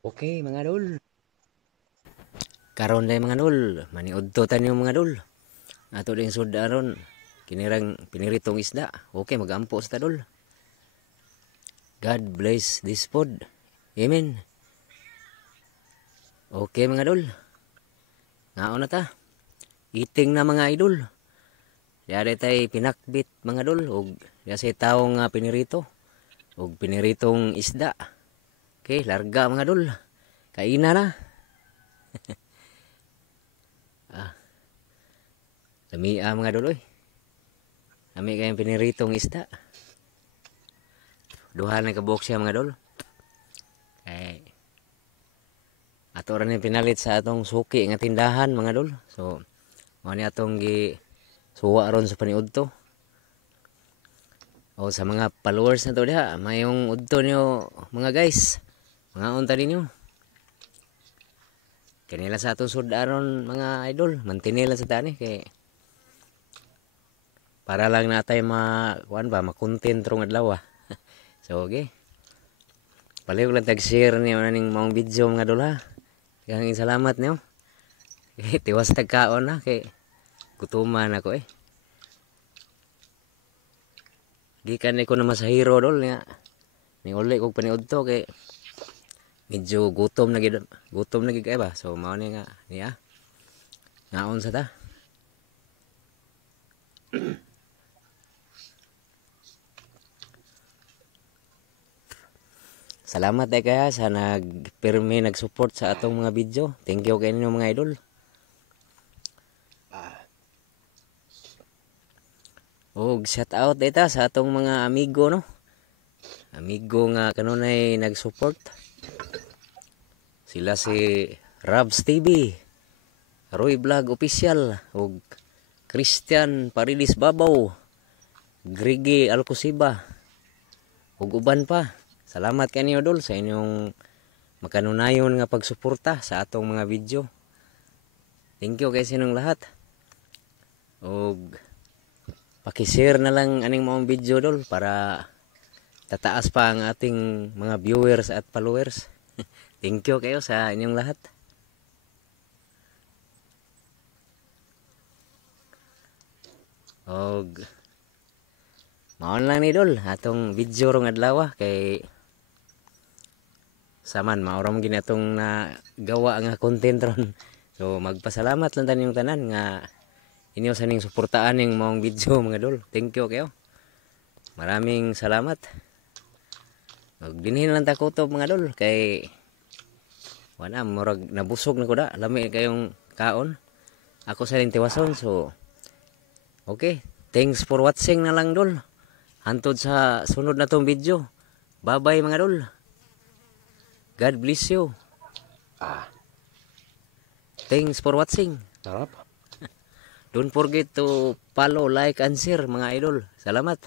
Okay mga dol, karon day mga dol, maniudto tayo mga dol. Ato din sud aron kinirang piniritong isda. Okay, magampo sa dol. God bless this food. Amen. Okay mga dol, ngaon na ta. Eating na mga idol. Yari tay pinakbit mga dol og kasi tao nga pinirito og piniritong isda. Okay, larga mga dol. Kaina na. Lamia mga dol oy. Lami kayong piniritong isda. Duha na kabok siya mga dol. Kay ato ra ni pinalit sa atong suki nga tindahan mga dol. So mao ni atong gi suwa ron sa paniudto. O sa mga followers na to diha, mayong udto niyo mga guys. Mga unta ninyo. Kanila sa atong sudaron mga idol, mantinila sa tani kay para lang natay kuan ba makontent rong adlaw. So okay. Palihog lang tag-share niyo ning maong video mga dol ha. Kaya salamat niyo. Tiwas tagkaon na kay gutuman ako eh. Gikan ko na masahiro dol nga. Ni uli kog paniudto kay medyo gutom na gid kay ba. So mao ni nga niya. Ngaon sa ta. Salamat kaya sa nagpirmi nag-support sa atong mga video. Thank you kay ninyo mga idol. Og shout out dita sa atong mga amigo no. Amigo nga kanunay nag-support. Sila si Rabs TV, Roy Vlog Official, ug Christian Paridis Babaw, Grigi Alcosiba, ug uban pa. Salamat kanyo dol sa inyong makanunayon nga pagsuporta sa atong mga video. Thank you kay sinong lahat. Og paki-share na lang aning maong video dol para tataas pa ang ating mga viewers at followers. Thank you kayo sa inyong lahat. Og maon lang ni dol atong video rong adlaw kay saman maoram gini atong nagawa nga content ron. So magpasalamat lang taniyong tanan nga inyo sa ning suportaan ning maong video mga dol. Thank you kayo. Maraming salamat. Og dinhin lang ta kutob mga dol kay wala murag nabusog na ko da. Lami kayong kaon. Ako sa ning tiwason so okay. Thanks for watching na lang dol. Hantod sa sunod na tong video. Bye-bye mga dol. God bless you. Thanks for watching. Sarap. Don't forget to follow, like, and share mga idol. Salamat.